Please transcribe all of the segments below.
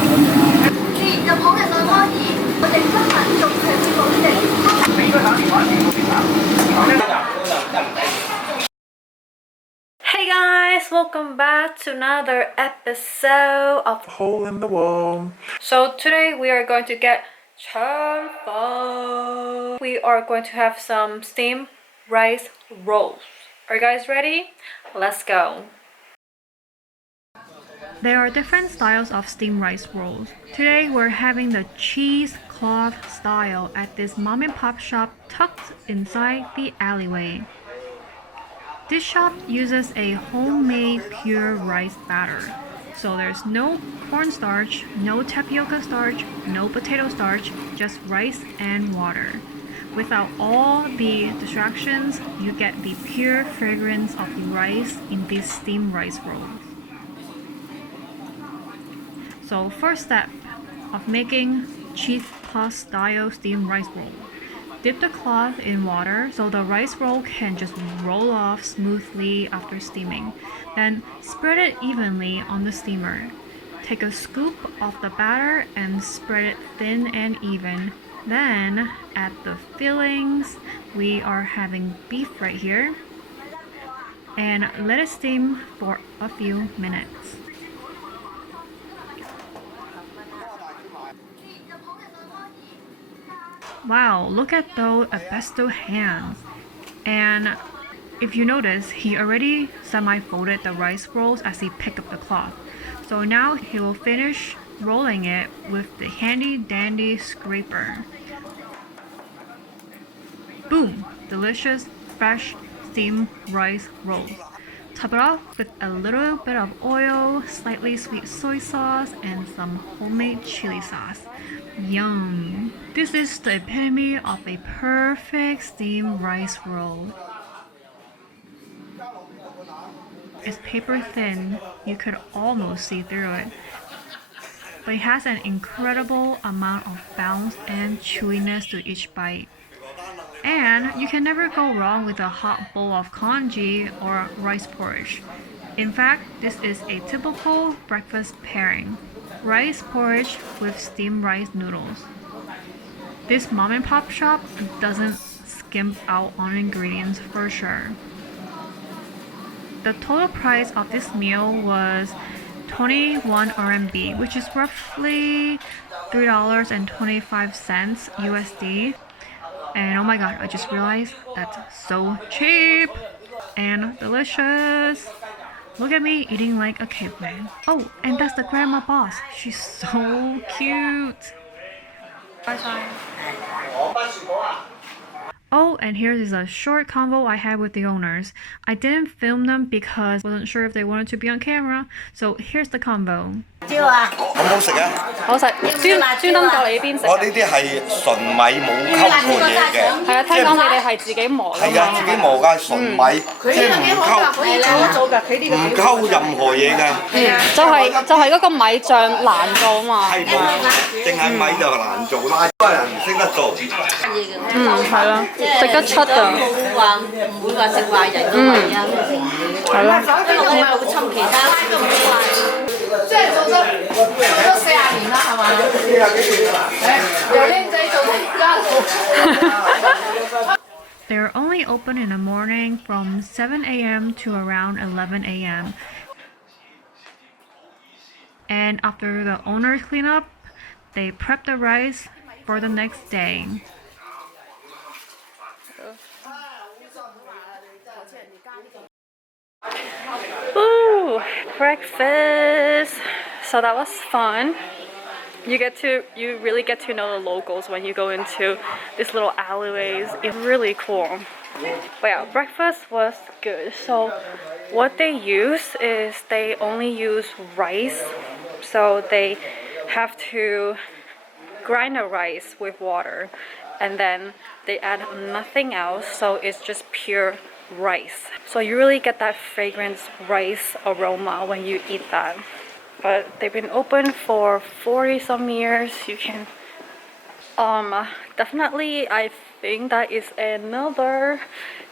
Hey guys, welcome back to another episode of Hole in the Wall. So today we are going to get chuangtong. We are going to have some steamed rice rolls. Are you guys ready? Let's go. There are different styles of steamed rice rolls. Today we're having the cheesecloth style at this mom and pop shop tucked inside the alleyway. This shop uses a homemade pure rice batter. So there's no cornstarch, no tapioca starch, no potato starch, just rice and water. Without all the distractions, you get the pure fragrance of the rice in these steamed rice rolls. So first step of making cheesecloth style steamed rice roll. Dip the cloth in water so the rice roll can just roll off smoothly after steaming. Then spread it evenly on the steamer. Take a scoop of the batter and spread it thin and even. Then add the fillings. We are having beef right here. And let it steam for a few minutes. Wow, look at those pesto hands. And if you notice, he already semi-folded the rice rolls as he picked up the cloth. So now he will finish rolling it with the handy dandy scraper. Boom! Delicious, fresh, steamed rice rolls. Top it off with a little bit of oil, slightly sweet soy sauce, and some homemade chili sauce. Yum! This is the epitome of a perfect steamed rice roll. It's paper thin, you could almost see through it. But it has an incredible amount of bounce and chewiness to each bite. And you can never go wrong with a hot bowl of congee or rice porridge. In fact, this is a typical breakfast pairing. Rice porridge with steamed rice noodles. This mom and pop shop doesn't skimp out on ingredients for sure. The total price of this meal was 21 RMB, which is roughly $3.25 USD. And oh my god, I just realized that's so cheap and delicious. Look at me eating like a caveman. Oh, and that's the grandma boss. She's so cute. Bye time. Oh, and here's a short convo I had with the owners. I didn't film them because I wasn't sure if they wanted to be on camera. So here's the convo. 好唔好食啊？好食，專登過嚟呢邊食。我呢啲係純米冇溝過嘢嘅。係啊，聽講你哋係自己磨㗎嘛。係啊，自己磨㗎，純米，即係唔溝任何嘢㗎。就係嗰個米醬難做啊嘛。係冇，淨係米就難做啦，多人唔識得做。係咯，食得出㗎。唔會話食壞人嘅米啊。係咯。唔係會侵其他都唔壞。即係做咗40年啦，係嘛？由僆仔做到而家。They're only open in the morning from 7 a.m. to around 11 a.m. And after the owners clean up, they prep the rice for the next day. Ooh, breakfast. So that was fun. You really get to know the locals when you go into these little alleyways. It's really cool. But yeah, breakfast was good. So what they use is they only use rice. So they have to grind the rice with water and then they add nothing else. So it's just pure rice. So you really get that fragrance rice aroma when you eat that. But they've been open for 40 some years. You can definitely, I think that is another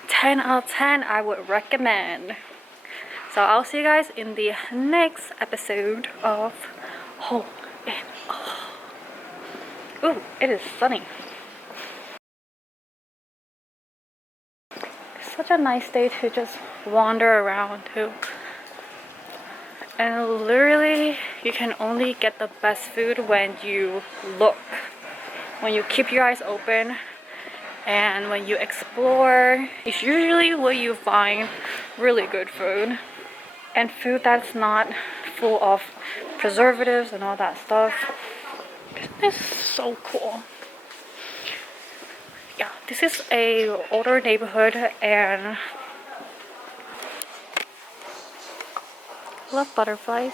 10 out of 10 I would recommend. So I'll see you guys in the next episode of Hole in Ooh, it is sunny. It's such a nice day to just wander around too. And literally, you can only get the best food when you look. When you keep your eyes open and when you explore, it's usually where you find really good food. And food that's not full of preservatives and all that stuff. It's so cool. Yeah, this is a older neighborhood and I love butterflies.